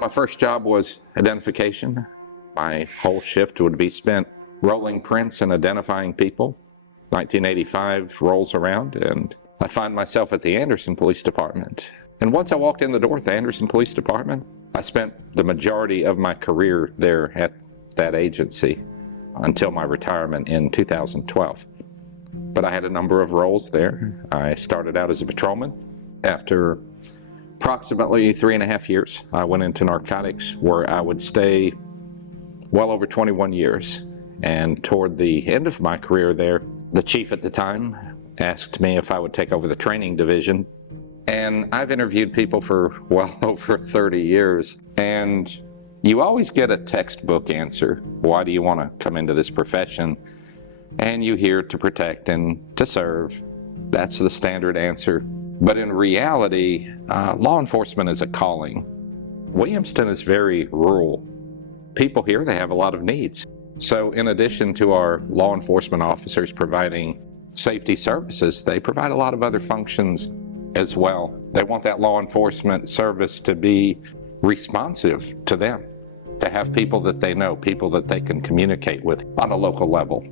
My first job was identification. My whole shift would be spent rolling prints and identifying people. 1985 rolls around and I find myself at the Anderson Police Department. And once I walked in the door at the Anderson Police Department, I spent the majority of my career there at that agency until my retirement in 2012. But I had a number of roles there. I started out as a patrolman. After approximately 3.5 years, I went into narcotics, where I would stay well over 21 years. And toward the end of my career there, the chief at the time asked me if I would take over the training division. And I've interviewed people for well over 30 years. And you always get a textbook answer. Why do you want to come into this profession? And you hear to protect and to serve. That's the standard answer. But in reality, law enforcement is a calling. Williamston is very rural. People here, they have a lot of needs. So in addition to our law enforcement officers providing safety services, they provide a lot of other functions as well. They want that law enforcement service to be responsive to them, to have people that they know, people that they can communicate with on a local level.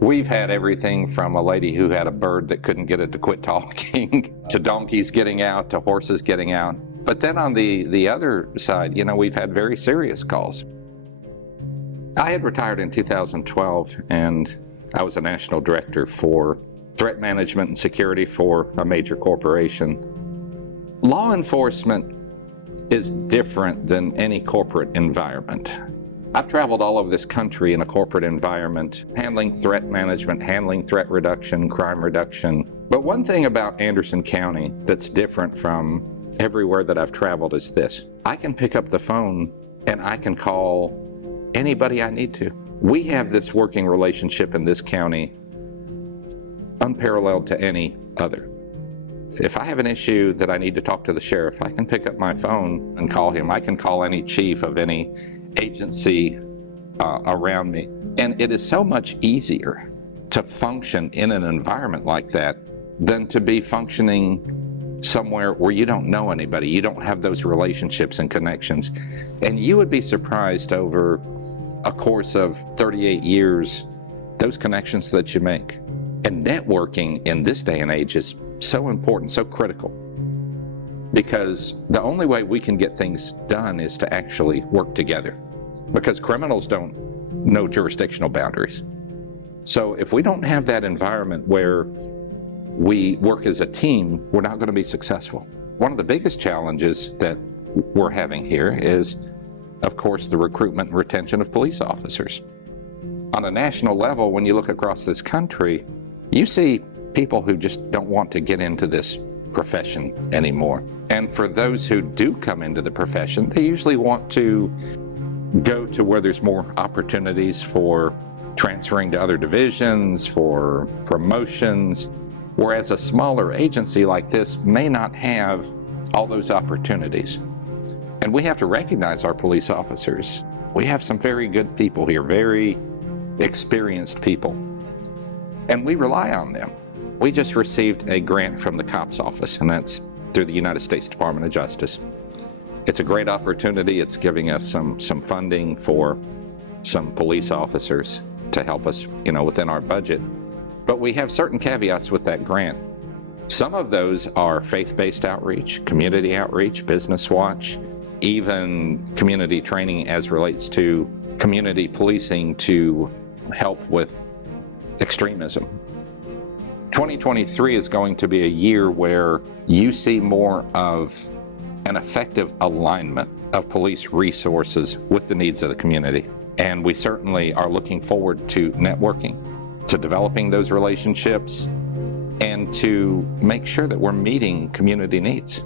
We've had everything from a lady who had a bird that couldn't get it to quit talking, to donkeys getting out, to horses getting out. But then on the other side, we've had very serious calls. I had retired in 2012, and I was a national director for threat management and security for a major corporation. Law enforcement is different than any corporate environment. I've traveled all over this country in a corporate environment, handling threat management, handling threat reduction, crime reduction. But one thing about Anderson County that's different from everywhere that I've traveled is this. I can pick up the phone and I can call anybody I need to. We have this working relationship in this county unparalleled to any other. If I have an issue that I need to talk to the sheriff, I can pick up my phone and call him. I can call any chief of any agency around me. And it is so much easier to function in an environment like that than to be functioning somewhere where you don't know anybody. You don't have those relationships and connections. And you would be surprised over a course of 38 years, those connections that you make. And networking in this day and age is so important, so critical, because the only way we can get things done is to actually work together, because criminals don't know jurisdictional boundaries. So if we don't have that environment where we work as a team, we're not going to be successful. One of the biggest challenges that we're having here is, of course, the recruitment and retention of police officers. On a national level, when you look across this country, you see people who just don't want to get into this profession anymore. And for those who do come into the profession, they usually want to go to where there's more opportunities for transferring to other divisions, for promotions, whereas a smaller agency like this may not have all those opportunities. And we have to recognize our police officers. We have some very good people here, very experienced people, and we rely on them. We just received a grant from the COPS office, and that's through the United States Department of Justice. It's a great opportunity. It's giving us some funding for some police officers to help us, within our budget. But we have certain caveats with that grant. Some of those are faith-based outreach, community outreach, business watch, even community training as relates to community policing to help with extremism. 2023 is going to be a year where you see more of an effective alignment of police resources with the needs of the community. And we certainly are looking forward to networking, to developing those relationships, and to make sure that we're meeting community needs.